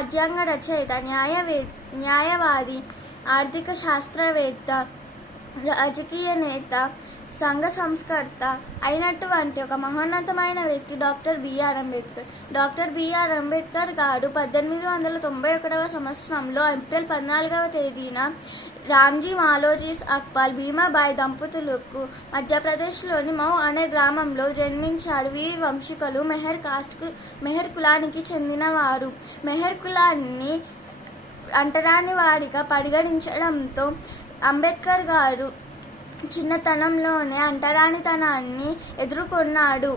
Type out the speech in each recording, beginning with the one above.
రాజ్యాంగ రచయిత, న్యాయవాది, ఆర్థిక శాస్త్రవేత్త, రాజకీయ నేత, సంఘ సంస్కర్త అయినటువంటి ఒక మహోన్నతమైన వ్యక్తి doctor B R Ambedkar. Doctor B R Ambedkar గారు 1891 సంవత్సరంలో ఏప్రిల్ 14వ తేదీన రామ్జీ మాలోజీ అక్పాల్ భీమాబాయి దంపతులకు మధ్యప్రదేశ్లోని మౌ అనే గ్రామంలో జన్మించాడు. వీరి వంశీకులు మెహర్ కులానికి చెందినవారు. మెహర్ కులాన్ని అంటరాని వారిగా పరిగణించడంతో అంబేద్కర్ గారు చిన్నతనంలోనే అంటరానితనాన్ని ఎదుర్కొన్నాడు.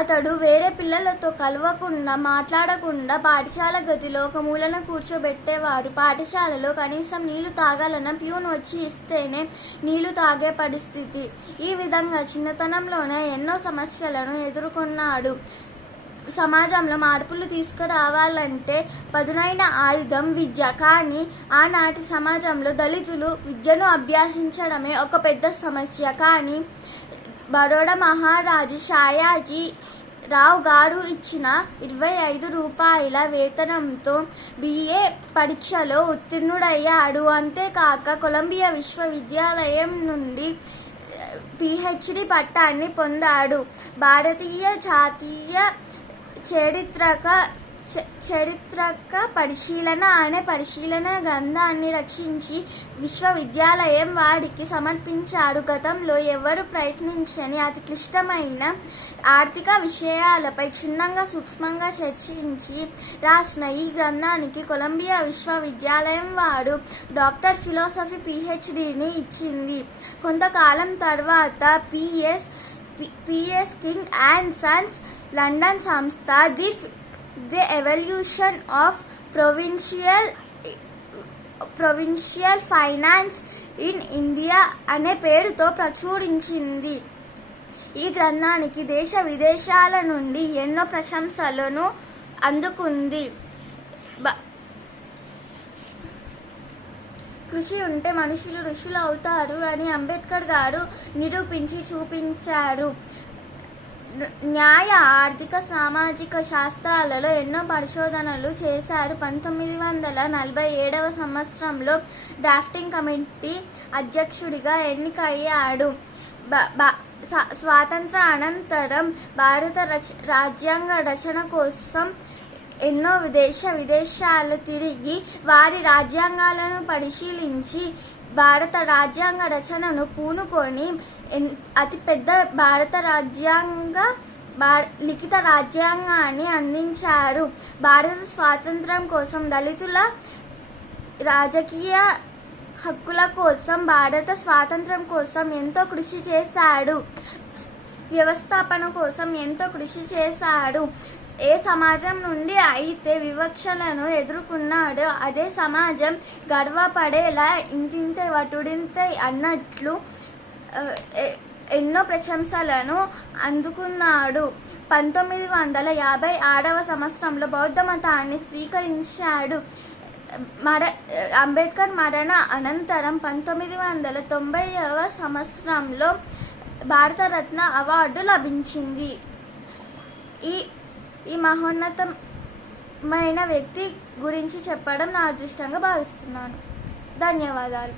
అతడు వేరే పిల్లలతో కలవకుండా, మాట్లాడకుండా పాఠశాల గదిలో ఒక మూలన కూర్చోబెట్టేవారు. పాఠశాలలో కనీసం నీళ్లు తాగాలన్న ప్యూన్ వచ్చి ఇస్తేనే నీళ్లు తాగే పరిస్థితి. ఈ విధంగా చిన్నతనంలోనే ఎన్నో సమస్యలను ఎదుర్కొన్నాడు. సమాజంలో మార్పులు తీసుకురావాలంటే పదునైన ఆయుధం విద్య. కానీ ఆనాటి సమాజంలో దళితులు విద్యను అభ్యసించడమే ఒక పెద్ద సమస్య. కానీ బరోడా మహారాజు షాయాజీ రావు గారు ఇచ్చిన 25 రూపాయల వేతనంతో BA పరీక్షలో ఉత్తీర్ణుడయ్యాడు. అంతేకాక కొలంబియా విశ్వవిద్యాలయం నుండి PhD పట్టాన్ని పొందాడు. భారతీయ జాతీయ చరిత్రక పరిశీలన అనే పరిశీలన గ్రంథాన్ని రచించి విశ్వవిద్యాలయం వారికి సమర్పించాడు. గతంలో ఎవరు ప్రయత్నించని అతి క్లిష్టమైన ఆర్థిక విషయాలపై క్షుణ్ణంగా సూక్ష్మంగా చర్చించి రాసిన ఈ గ్రంథానికి కొలంబియా విశ్వవిద్యాలయం వారు డాక్టర్ ఫిలాసఫీ PhDని ఇచ్చింది. కొంతకాలం తర్వాత P S King and Sons London సంస్థ the evolution of provincial finance in India అనే పేరుతో ప్రచురించింది. ఈ గ్రంథానికి దేశ విదేశాల నుండి ఎన్నో ప్రశంసలను అందుకుంది. కృషి ఉంటే మనుషులు ఋషులు అవుతారు అని అంబేద్కర్ గారు నిరూపించి చూపించారు. న్యాయ, ఆర్థిక, సామాజిక శాస్త్రాలలో ఎన్నో పరిశోధనలు చేశారు. 1947 సంవత్సరంలో డ్రాఫ్టింగ్ కమిటీ అధ్యక్షుడిగా ఎన్నికయ్యాడు. స్వాతంత్ర అనంతరం భారత రాజ్యాంగ రచన కోసం ఎన్నో విదేశాలు తిరిగి వారి రాజ్యాంగాలను పరిశీలించి భారత రాజ్యాంగ రచనను పూనుకొని అతిపెద్ద లిఖిత రాజ్యాంగాన్ని అందించారు. భారత స్వాతంత్ర్యం కోసం, దళితుల రాజకీయ హక్కుల కోసం, భారత స్వాతంత్ర్యం కోసం ఎంతో కృషి చేశాడు. వ్యవస్థాపన కోసం ఎంతో కృషి చేశాడు. ఏ సమాజం నుండి అయితే వివక్షలను ఎదుర్కొన్నాడో అదే సమాజం గర్వపడేలా ఇంతింతే వటుడింతే అన్నట్లు ఎన్నో ప్రశంసలను అందుకున్నాడు. 1956 సంవత్సరంలో బౌద్ధ మతాన్ని స్వీకరించాడు. అంబేద్కర్ మరణ అనంతరం 1990 సంవత్సరంలో భారతరత్న అవార్డు లభించింది. ఈ మహోన్నతమైన వ్యక్తి గురించి చెప్పడం నా అదృష్టంగా భావిస్తున్నాను. ధన్యవాదాలు.